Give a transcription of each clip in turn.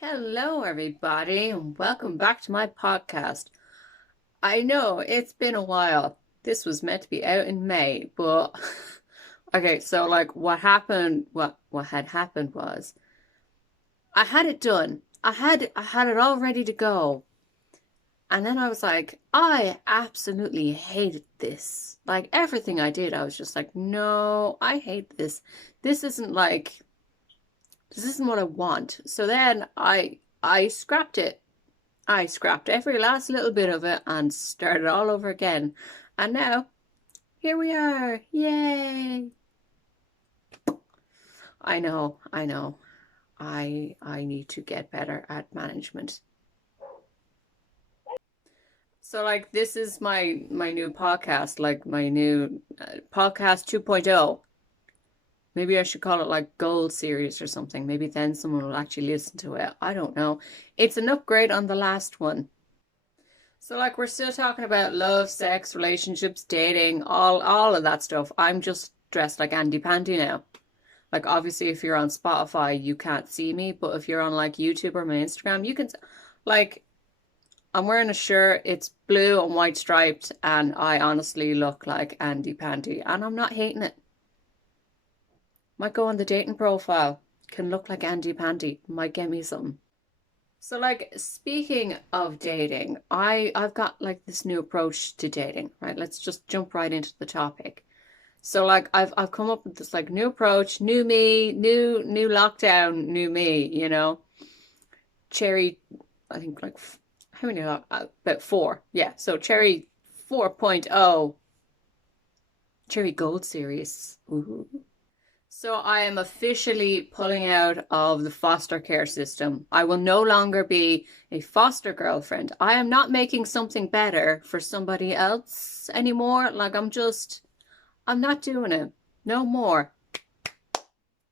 Hello, everybody, and welcome back to my podcast. I know it's been a while. This was meant to be out in May, but okay, so like what had happened was I had it done. I had it all ready to go. And then I was like, I absolutely hated this. Like everything I did, I was just like, no, I hate this. This isn't like this isn't what I want. So then I scrapped it. I scrapped every last little bit of it and started all over again. And now, here we are. Yay! I know. I need to get better at management. So like this is my new podcast, like my new podcast 2.0. Maybe I should call it like Gold Series or something. Maybe then someone will actually listen to it. I don't know. It's an upgrade on the last one. So like we're still talking about love, sex, relationships, dating, all of that stuff. I'm just dressed like Andy Pandy now. Like obviously if you're on Spotify, you can't see me, but if you're on like YouTube or my Instagram, you can like I'm wearing a shirt, it's blue and white striped, and I honestly look like Andy Pandy, and I'm not hating it. Might go on the dating profile. Can look like Andy Pandy. Might get me something. So like speaking of dating, I've got like this new approach to dating, right? Let's just jump right into the topic. So like I've come up with this like new approach, new me, new lockdown, new me, Cherry, I think like how many about four. Yeah. So Cherry 4.0, Cherry Gold Series. Ooh. So I am officially pulling out of the foster care system. I will no longer be a foster girlfriend. I am not making something better for somebody else anymore. Like I'm not doing it. No more.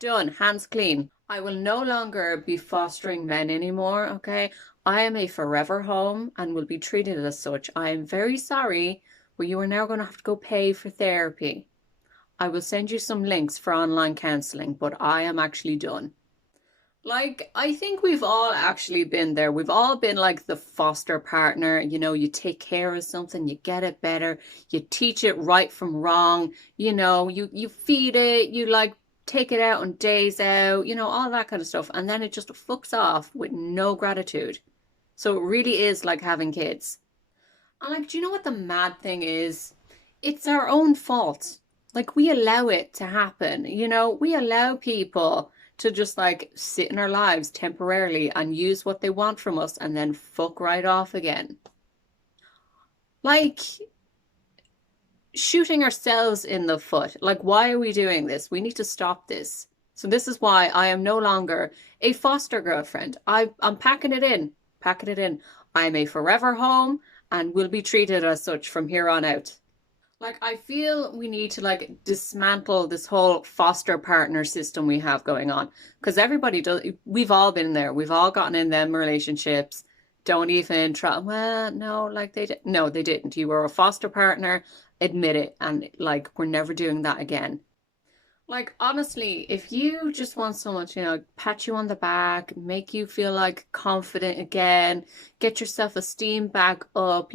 Done. Hands clean. I will no longer be fostering men anymore, okay? I am a forever home and will be treated as such. I am very sorry, but you are now going to have to go pay for therapy. I will send you some links for online counseling, but I am actually done. Like, I think we've all actually been there. We've all been like the foster partner. You take care of something, you get it better, you teach it right from wrong, you feed it, you like take it out on days out, all that kind of stuff. And then it just fucks off with no gratitude. So it really is like having kids. And like, do you know what the mad thing is? It's our own fault. Like we allow it to happen, we allow people to just like sit in our lives temporarily and use what they want from us and then fuck right off again. Like shooting ourselves in the foot. Like, why are we doing this? We need to stop this. So this is why I am no longer a foster girlfriend. I'm packing it in. I'm a forever home and will be treated as such from here on out. Like, I feel we need to like dismantle this whole foster partner system we have going on because everybody does. We've all been there. We've all gotten in them relationships. Don't even try. Well, no, like they did. No, they didn't. You were a foster partner. Admit it. And like, we're never doing that again. Like, honestly, if you just want someone to, pat you on the back, make you feel like confident again, get your self-esteem back up,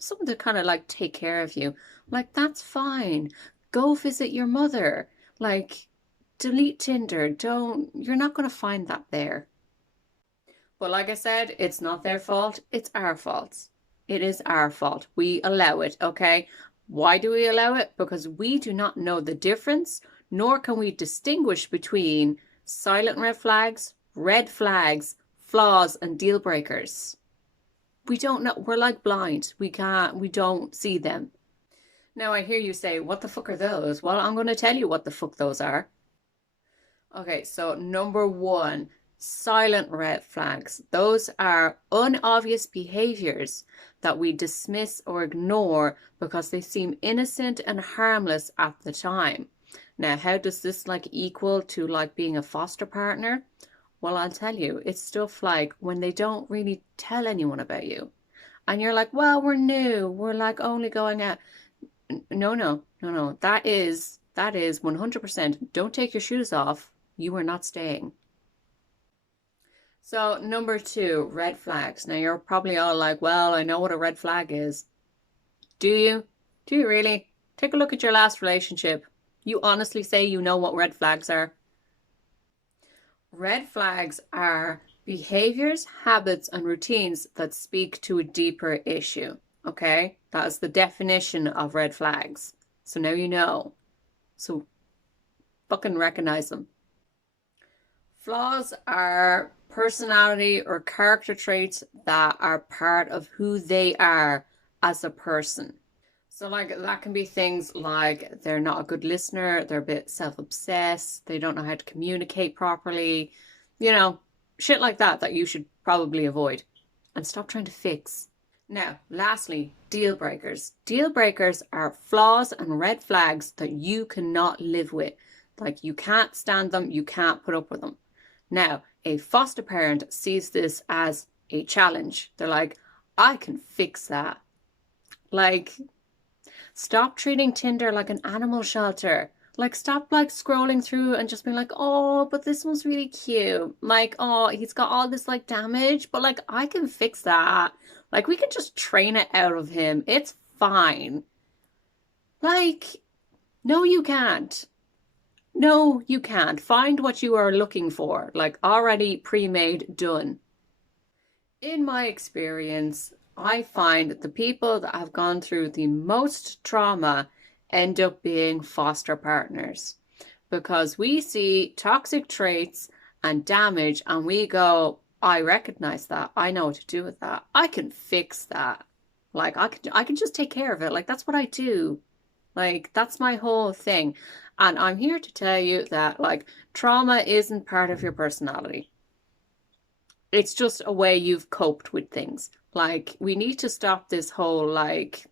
someone to kind of like take care of you, like, that's fine. Go visit your mother. Like, delete Tinder. You're not going to find that there. But like I said, it's not their fault. It's our fault. It is our fault. We allow it, okay? Why do we allow it? Because we do not know the difference, nor can we distinguish between silent red flags, flaws, and deal breakers. We don't know. We're like blind. We don't see them. Now I hear you say, what the fuck are those? Well, I'm going to tell you what the fuck those are. Okay, so number one, silent red flags. Those are unobvious behaviors that we dismiss or ignore because they seem innocent and harmless at the time. Now, how does this like equal to like being a foster partner? Well, I'll tell you, it's stuff like when they don't really tell anyone about you. And you're like, well, we're new. We're like only going out. No. That is 100%. Don't take your shoes off. You are not staying. So, number two, red flags. Now, you're probably all like, well, I know what a red flag is. Do you? Do you really? Take a look at your last relationship. You honestly say you know what red flags are? Red flags are behaviors, habits, and routines that speak to a deeper issue. Okay? That is the definition of red flags. So now you know. So fucking recognize them. Flaws are personality or character traits that are part of who they are as a person. So, like, that can be things like they're not a good listener, they're a bit self obsessed, they don't know how to communicate properly, you know, shit like that, that you should probably avoid and stop trying to fix. Now, lastly, deal breakers. Deal breakers are flaws and red flags that you cannot live with. Like, you can't stand them, you can't put up with them. Now, a foster parent sees this as a challenge. They're like, I can fix that. Like, stop treating Tinder like an animal shelter. Like, stop like scrolling through and just being like, oh, but this one's really cute. Like, oh, he's got all this like damage, but like I can fix that. Like, we can just train it out of him. It's fine. Like, no, you can't. No, you can't. Find what you are looking for, like already pre-made, done. In my experience, I find that the people that have gone through the most trauma end up being foster partners because we see toxic traits and damage and we go, I recognize that. I know what to do with that. I can fix that. Like I can just take care of it. Like that's what I do. Like that's my whole thing. And I'm here to tell you that like trauma isn't part of your personality. It's just a way you've coped with things. Like, we need to stop this whole, like,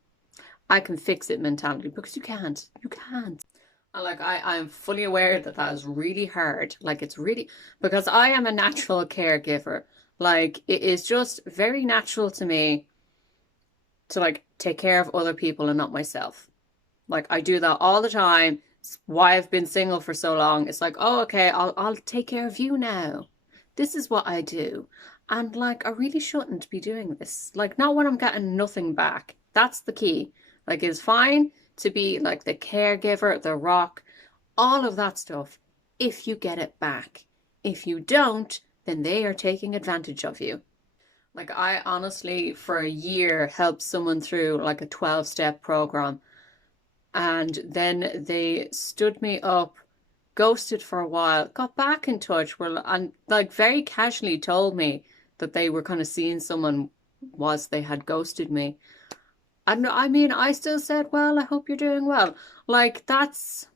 I can fix it mentality because you can't. You can't. And like, I'm fully aware that that is really hard. Like, it's really, because I am a natural caregiver. Like, it is just very natural to me to, like, take care of other people and not myself. Like, I do that all the time. It's why I've been single for so long. It's like, oh, okay, I'll take care of you now. This is what I do. And like, I really shouldn't be doing this. Like, not when I'm getting nothing back. That's the key. Like, it's fine to be like the caregiver, the rock, all of that stuff, if you get it back. If you don't, then they are taking advantage of you. Like, I honestly, for a year, helped someone through like a 12-step program. And then they stood me up, ghosted for a while, got back in touch, and like very casually told me that they were kind of seeing someone was they had ghosted me. And I mean, I still said, well, I hope you're doing well. Like that's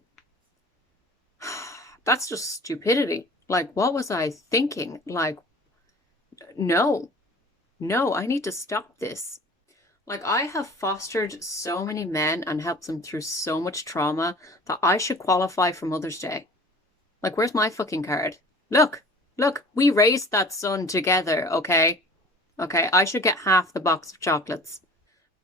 just stupidity. Like, what was I thinking? Like, no, no, I need to stop this. Like, I have fostered so many men and helped them through so much trauma that I should qualify for Mother's Day. Like, where's my fucking card? Look, look, we raised that son together, okay? Okay, I should get half the box of chocolates.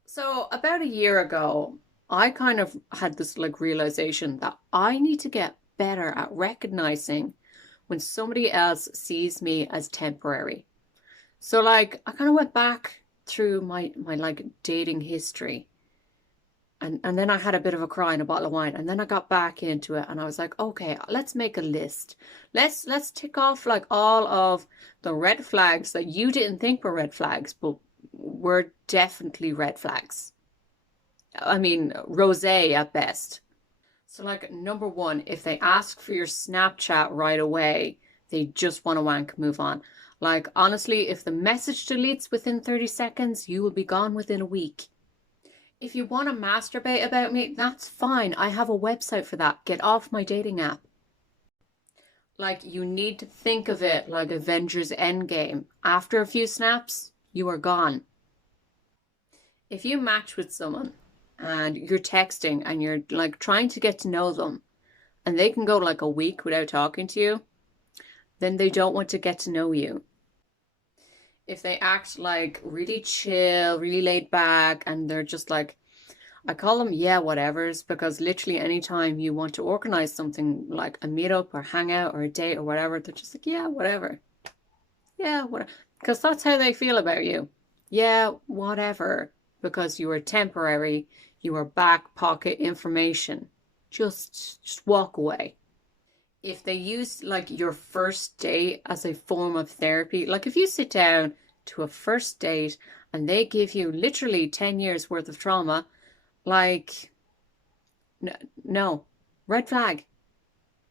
So, about a year ago, I kind of had this like realization that I need to get better at recognizing when somebody else sees me as temporary. So, like, I kind of went back through my like dating history. And then I had a bit of a cry and a bottle of wine. And then I got back into it and I was like, okay, let's make a list. Let's tick off like all of the red flags that you didn't think were red flags, but were definitely red flags. I mean, rosé at best. So like number one, if they ask for your Snapchat right away, they just want to wank, move on. Like honestly, if the message deletes within 30 seconds, you will be gone within a week. If you want to masturbate about me, that's fine. I have a website for that. Get off my dating app. Like, you need to think of it like Avengers Endgame. After a few snaps, you are gone. If you match with someone and you're texting and you're like trying to get to know them and they can go like a week without talking to you, then they don't want to get to know you. If they act like really chill, really laid back, and they're just like, I call them yeah whatevers, because literally anytime you want to organize something like a meetup or hangout or a date or whatever, they're just like, yeah, whatever. Yeah, whatever. Because that's how they feel about you. Yeah, whatever. Because you are temporary, you are back pocket information. Just walk away. If they use like your first date as a form of therapy, like if you sit down to a first date and they give you literally 10 years worth of trauma, like, no, red flag,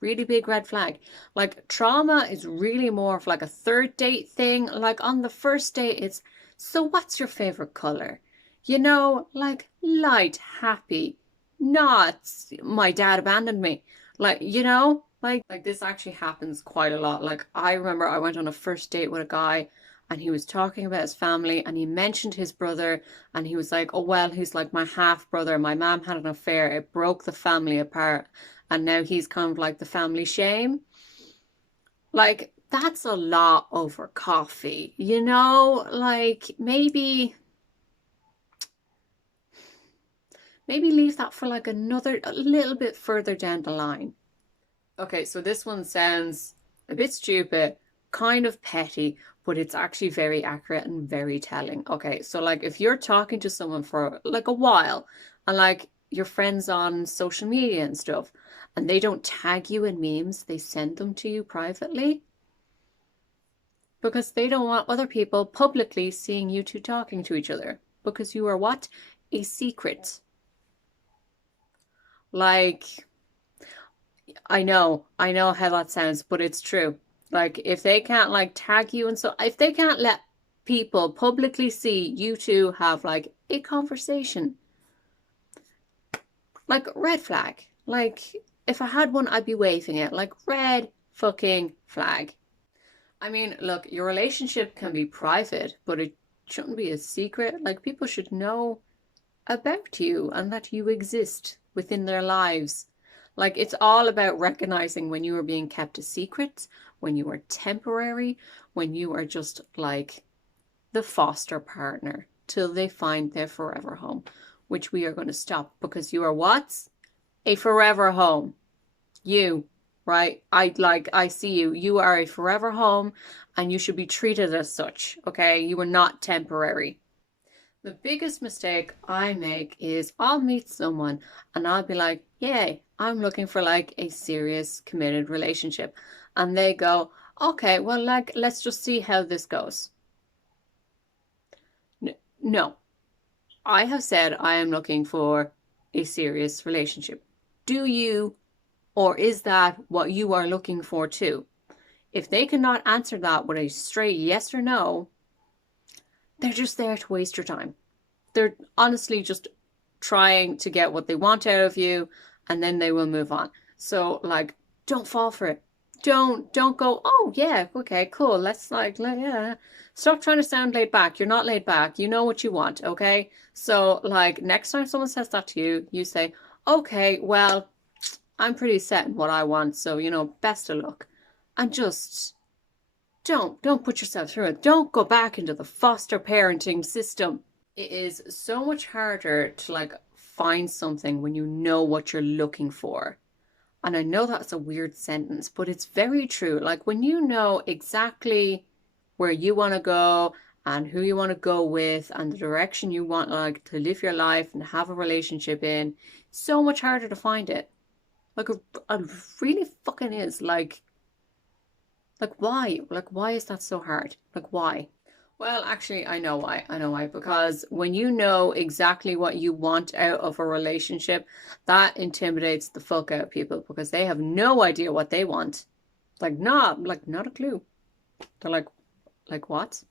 really big red flag. Like, trauma is really more of like a third date thing. Like, on the first date, it's, so what's your favorite color? You know, like light, happy, not my dad abandoned me. Like, you know, like this actually happens quite a lot. Like, I remember I went on a first date with a guy and he was talking about his family and he mentioned his brother and he was like, oh, well, he's like my half brother. My mom had an affair. It broke the family apart. And now he's kind of like the family shame. Like, that's a lot over coffee, you know? Like, maybe leave that for like another, a little bit further down the line. Okay, so this one sounds a bit stupid, kind of petty, but it's actually very accurate and very telling. Okay, so like if you're talking to someone for like a while and like your friends on social media and stuff, and they don't tag you in memes, they send them to you privately because they don't want other people publicly seeing you two talking to each other because you are what? A secret. Like, I know how that sounds, but it's true. Like, if they can't like tag you and so, if they can't let people publicly see you two have like a conversation, like red flag. Like, if I had one, I'd be waving it. Like, red fucking flag. I mean, look, your relationship can be private, but it shouldn't be a secret. Like, people should know about you and that you exist within their lives. Like, it's all about recognizing when you are being kept a secret, when you are temporary, when you are just like the foster partner till they find their forever home, which we are going to stop because you are what? A forever home. You, right? I see you. You are a forever home and you should be treated as such, okay? You are not temporary. The biggest mistake I make is I'll meet someone and I'll be like, yay, I'm looking for like a serious committed relationship. And they go, okay, well, like, let's just see how this goes. No, I have said I am looking for a serious relationship. Do you, or is that what you are looking for too? If they cannot answer that with a straight yes or no, they're just there to waste your time. They're honestly just trying to get what they want out of you and then they will move on. So like, don't fall for it. Don't go, oh yeah, okay, cool. Let's like, yeah. Stop trying to sound laid back. You're not laid back. You know what you want, okay? So like next time someone says that to you, you say, okay, well, I'm pretty set in what I want, so you know, best of luck. And just don't put yourself through it. Don't go back into the foster parenting system. It is so much harder to like find something when you know what you're looking for. And I know that's a weird sentence, but it's very true. Like when you know exactly where you want to go and who you want to go with and the direction you want like to live your life and have a relationship in, it's so much harder to find it. Like it really fucking is. Like why? Like why is that so hard? Like why? Well, actually, I know why. I know why. Because when you know exactly what you want out of a relationship, that intimidates the fuck out of people because they have no idea what they want. Like not a clue. They're like what?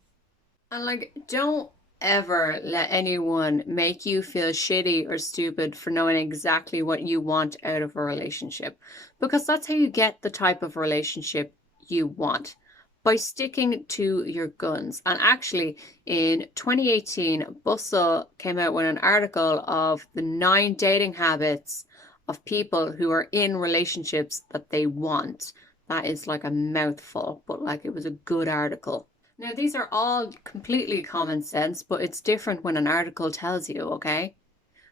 And like, don't ever let anyone make you feel shitty or stupid for knowing exactly what you want out of a relationship. Because that's how you get the type of relationship you want by sticking to your guns. And actually, in 2018, Bustle came out with an article of the 9 dating habits of people who are in relationships that they want. That is like a mouthful, but like it was a good article. Now, these are all completely common sense, but it's different when an article tells you, okay?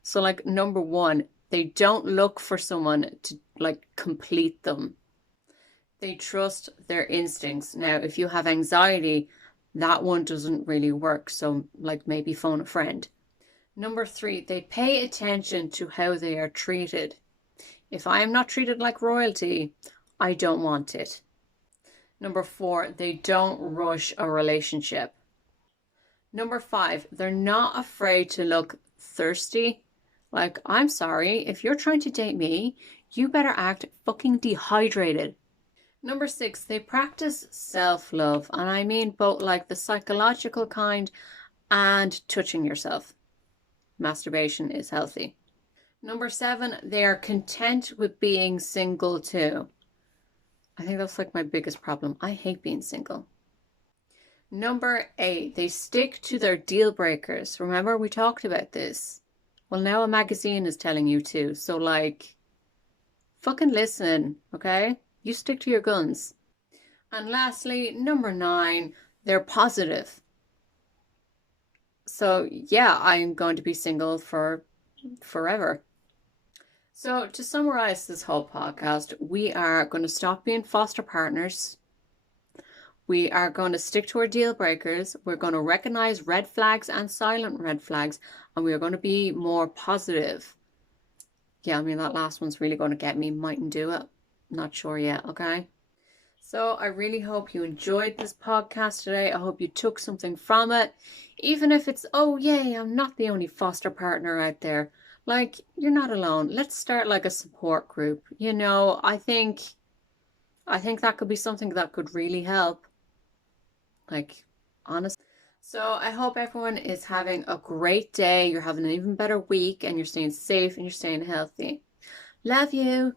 So, like, number one, they don't look for someone to like complete them. They trust their instincts. Now, if you have anxiety, that one doesn't really work. So, like, maybe phone a friend. Number 3, they pay attention to how they are treated. If I am not treated like royalty, I don't want it. Number 4, they don't rush a relationship. Number 5, they're not afraid to look thirsty. Like, I'm sorry, if you're trying to date me, you better act fucking dehydrated. Number 6, they practice self-love. And I mean both like the psychological kind and touching yourself. Masturbation is healthy. Number 7, they are content with being single too. I think that's like my biggest problem. I hate being single. Number 8, they stick to their deal breakers. Remember, we talked about this. Well, now a magazine is telling you to. So, like, fucking listen, okay? You stick to your guns. And lastly, number 9, they're positive. So, yeah, I'm going to be single for forever. So, to summarize this whole podcast, we are going to stop being foster partners. We are going to stick to our deal breakers. We're going to recognize red flags and silent red flags, and we are going to be more positive. Yeah, I mean, that last one's really going to get me. Mightn't do it. Not sure yet, okay? So I really hope you enjoyed this podcast today. I hope you took something from it. Even if it's, oh, yay, I'm not the only foster partner out there. Like, you're not alone. Let's start like a support group. You know, I think that could be something that could really help. Like, honestly. So I hope everyone is having a great day. You're having an even better week and you're staying safe and you're staying healthy. Love you.